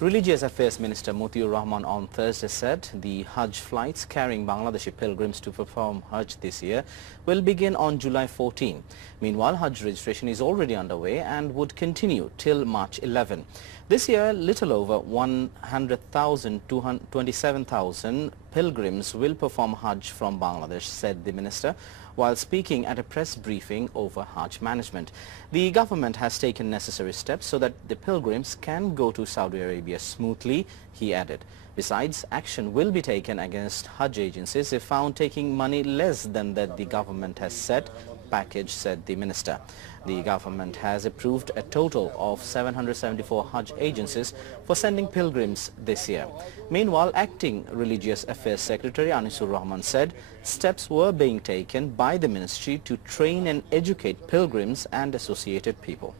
Religious Affairs Minister Mutiur Rahman on Thursday said the Hajj flights carrying Bangladeshi pilgrims to perform Hajj this year will begin on July 14. Meanwhile, Hajj registration is already underway and would continue till March 11. This year, little over 100,027,000 pilgrims will perform Hajj from Bangladesh, said the minister, while speaking at a press briefing over Hajj management. The government has taken necessary steps so that the pilgrims can go to Saudi Arabia smoothly, he added. Besides, action will be taken against Hajj agencies if found taking money less than that the government has set package, said the minister. The government has approved a total of 774 Hajj agencies for sending pilgrims this year. Meanwhile, Acting Religious Affairs Secretary Anisur Rahman said steps were being taken by the ministry to train and educate pilgrims and associated people.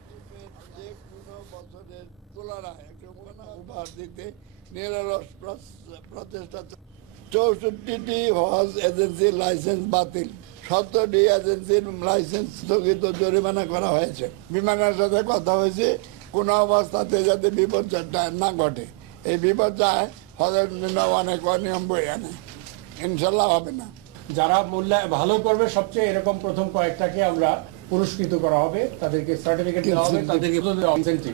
agency license batil 70টি এজেন্সির licence স্থগিত জরিমানা করা হয়েছে বিমানের সাথে কথা হয়েছে কোনো অবস্থাতে যাতে বিপর্যয় না ঘটে এই বিপর্যয় হজের অনেক অনিয়ম বয়ে আনে ইনশাআল্লাহ হবে না যারা মূল্য ভালো করবে সবচেয়ে এরকম প্রথম কয়েকটাকে আমরা পুরস্কৃত করা হবে তাদেরকে সার্টিফিকেট দেওয়া হবে তাদেরকে ইনসেনটিভ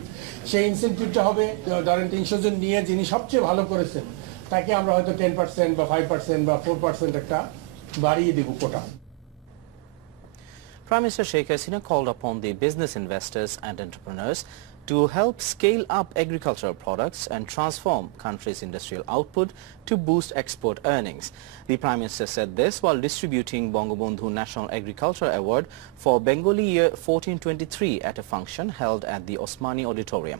সেই ইনসেনটিভটা হবে ধরেন 300 জন নিয়ে যিনি সবচেয়ে ভালো করেছেন তাকে আমরা হয়তো 10% বা 5% বা 4% একটা বাড়িয়ে দেব কোটা Prime Minister Sheikh Hasina called upon the business investors and entrepreneurs to help scale up agricultural products and transform country's industrial output to boost export earnings. The Prime Minister said this while distributing Bangabandhu National Agriculture Award for Bengali year 1423 at a function held at the Osmani Auditorium.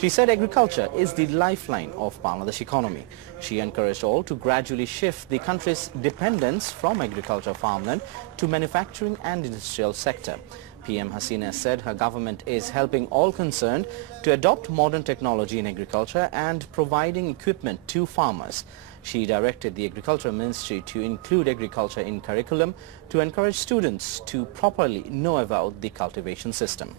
She said agriculture is the lifeline of Bangladesh economy. She encouraged all to gradually shift the country's dependence from agricultural farmland to manufacturing and industrial sector. PM Hasina said her government is helping all concerned to adopt modern technology in agriculture and providing equipment to farmers. She directed the Agriculture Ministry to include agriculture in curriculum to encourage students to properly know about the cultivation system.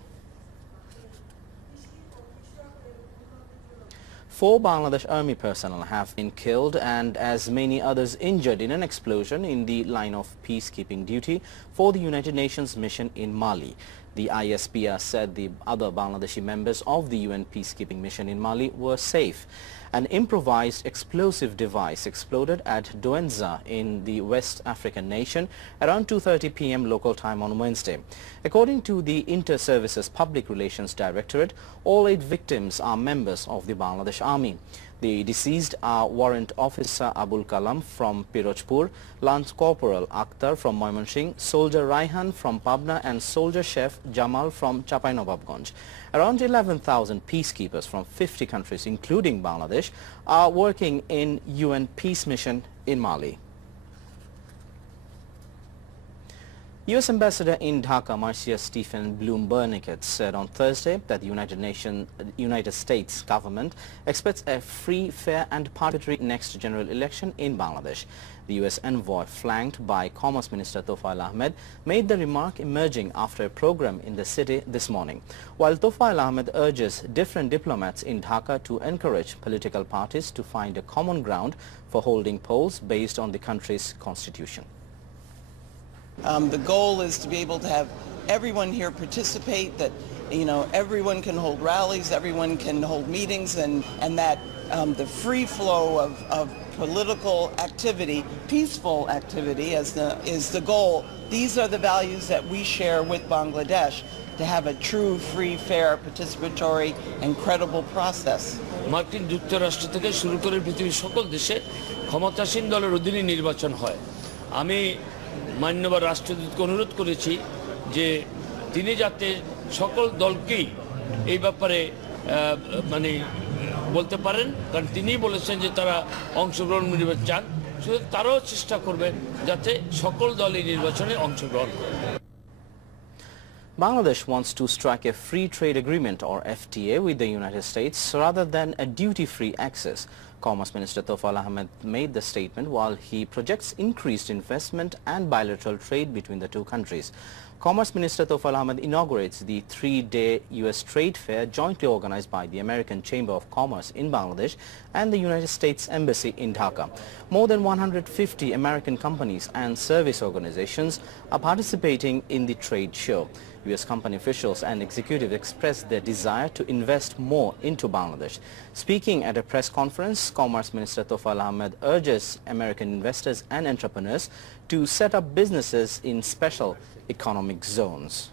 4 Bangladesh Army personnel have been killed and as many others injured in an explosion in the line of peacekeeping duty for the United Nations mission in Mali. The ISPR said the other Bangladeshi members of the UN peacekeeping mission in Mali were safe. An improvised explosive device exploded at Douentza in the West African nation around 2:30 p.m. local time on Wednesday. According to the Inter-Services Public Relations Directorate, all 8 victims are members of the Bangladesh Army. The deceased are Warrant Officer Abul Kalam from Pirojpur, Lance Corporal Akhtar from Moimansingh, Soldier Raihan from Pabna and Soldier Chef Jamal from Chapainobabganj. Around 11,000 peacekeepers from 50 countries, including Bangladesh, are working in UN peace mission in Mali. U.S. Ambassador in Dhaka, Marcia Stephen Bloom-Bernadette, said on Thursday that the United States government expects a free, fair and participatory next general election in Bangladesh. The U.S. envoy, flanked by Commerce Minister Tofail Ahmed, made the remark emerging after a program in the city this morning. While Tofail Ahmed urges different diplomats in Dhaka to encourage political parties to find a common ground for holding polls based on the country's constitution. The goal is to be able to have everyone here participate, that everyone can hold rallies, everyone can hold meetings, and that the free flow of political activity, peaceful activity is the goal. These are the values that we share with Bangladesh, to have a true, free, fair, participatory and credible process. মার্কিন যুক্তরাষ্ট্র থেকে শুরু করে পৃথিবীর সকল দেশে ক্ষমতাসীন দলের অধীনে নির্বাচন হয়। আমি মাননীয় রাষ্ট্রদূতকে অনুরোধ করেছি যে তিনি যাতে সকল দলকেই এই ব্যাপারে বলতে পারেন, কারণ তিনিই বলেছেন যে তারা অংশগ্রহণ নির্বাচন চান, সুতরাং তারাও চেষ্টা করবে যাতে সকল দল এই নির্বাচনে অংশগ্রহণ করে। Bangladesh wants to strike a free trade agreement or FTA with the United States rather than a duty-free access. Commerce Minister Tofail Ahmed made the statement while he projects increased investment and bilateral trade between the two countries. Commerce Minister Tawfal Ahmed inaugurates the three-day U.S. trade fair jointly organized by the American Chamber of Commerce in Bangladesh and the United States Embassy in Dhaka. More than 150 American companies and service organizations are participating in the trade show. U.S. company officials and executives expressed their desire to invest more into Bangladesh. Speaking at a press conference, Commerce Minister Tawfal Ahmed urges American investors and entrepreneurs to set up businesses in special economic zones.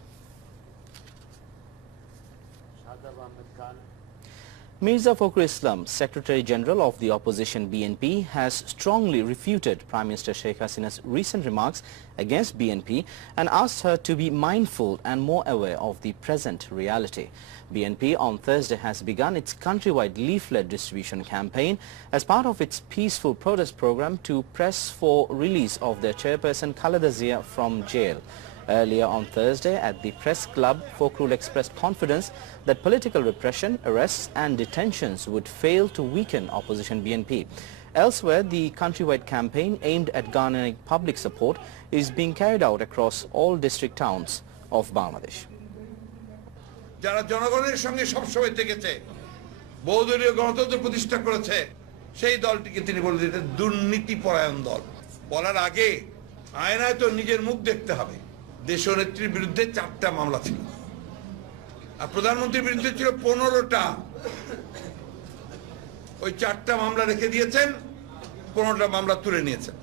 Mirza Fakhrul Islam, Secretary General of the opposition BNP, has strongly refuted Prime Minister Sheikh Hasina's recent remarks against BNP and asked her to be mindful and more aware of the present reality. BNP on Thursday has begun its countrywide leaflet distribution campaign as part of its peaceful protest program to press for release of their chairperson Khaleda Zia from jail. Earlier on Thursday at the press club, Fakhrul expressed confidence that political repression, arrests and detentions would fail to weaken opposition BNP. Elsewhere, the countrywide campaign aimed at garnering public support is being carried out across all district towns of Bangladesh. যারা জনগণের সঙ্গে সবসময় থেকেছে, বহুদলীয় গণতন্ত্র প্রতিষ্ঠা করেছে, সেই দলটিকে তিনি বললেন এটা দুর্নীতিপরায়ণ দল। বলার আগে আয়নায় তো নিজের মুখ দেখতে হবে। দেশনেত্রীর বিরুদ্ধে 4টা মামলা ছিল আর প্রধানমন্ত্রীর বিরুদ্ধে ছিল 15টা। ওই 4টা মামলা রেখে দিয়েছেন, 15টা মামলা তুলে নিয়েছেন।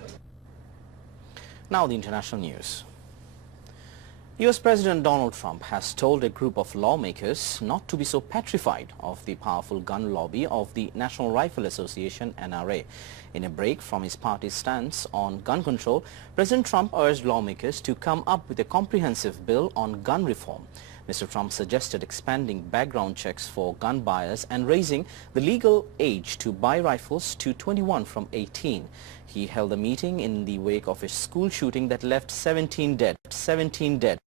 Now the international news. U.S. President Donald Trump has told a group of lawmakers not to be so petrified of the powerful gun lobby of the National Rifle Association, NRA. In a break from his party's stance on gun control, President Trump urged lawmakers to come up with a comprehensive bill on gun reform. Mr. Trump suggested expanding background checks for gun buyers and raising the legal age to buy rifles to 21 from 18. He held a meeting in the wake of a school shooting that left 17 dead.